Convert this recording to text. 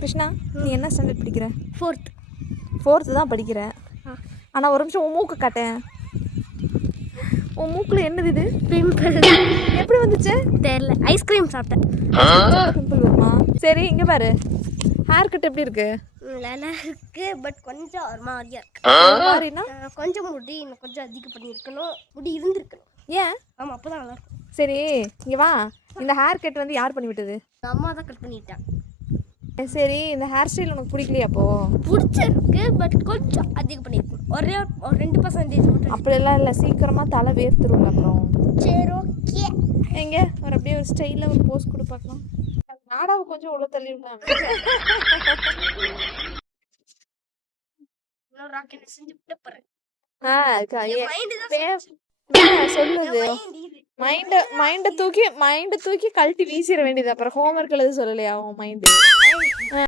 கிருஷ்ணா, நீ என்ன ஸ்டாண்டர்ட் படிக்கிற? 4th. 4th தான் படிக்கிற. ஆனால் ஒரு நிமிஷம் உன் மூக்கு காட்டேன். உன் மூக்கில் என்னது இது? பிம்பிள். எப்படி வந்துச்சு தெரியல. ஐஸ்கிரீம் சாப்பிட்டேன். பிம்பிள் வருமா? சரி இங்கே பாரு, ஹேர் கட் எப்படி இருக்கு? நல்லா இருக்கு, பட் கொஞ்சம் ஒரு மாதிரியா இருக்கு. மாதிரினா கொஞ்சம் முடி இன்னும் கொஞ்சம் அதிகம் பண்ணியிருக்கணும், முடி இருந்திருக்கணும். ஏன்? ஆமாம், அப்போ தான் நல்லா இருக்கும். சரி இங்கே வா, இந்த ஹேர் கட் வந்து யார் பண்ணி விட்டது? அம்மா தான் கட் பண்ணிட்டேன். சரி, இந்த ஹேர் ஸ்டைல் உனக்கு பிடிக்கலையா? அப்போ பிடிச்சிருக்கு, பட் கொஞ்சம் அதிகம் பண்ணியிருக்கணும். ஒரு 2% மட்டும். அப்படியெல்லாம் இல்லை, சீக்கிரமாக தலை வேர்த்துருங்க. அப்புறம் சரி, ஓகே. எங்கே ஒரு அப்படியே ஒரு ஸ்டைலில் ஒரு போஸ் கொடு பார்க்கலாம். நாடாவை கொஞ்சம் உள்ள தள்ளி விடலாம். இன்னொரு ராக்கெட் செஞ்சு விட்டு போகிறேன். சொல்லுது மைண்ட தூக்கி கழட்டி வீசிட வேண்டியது. அப்புறம் ஹோம்ஒர்க் எழுத சொல்லலையா உன் மைண்டு?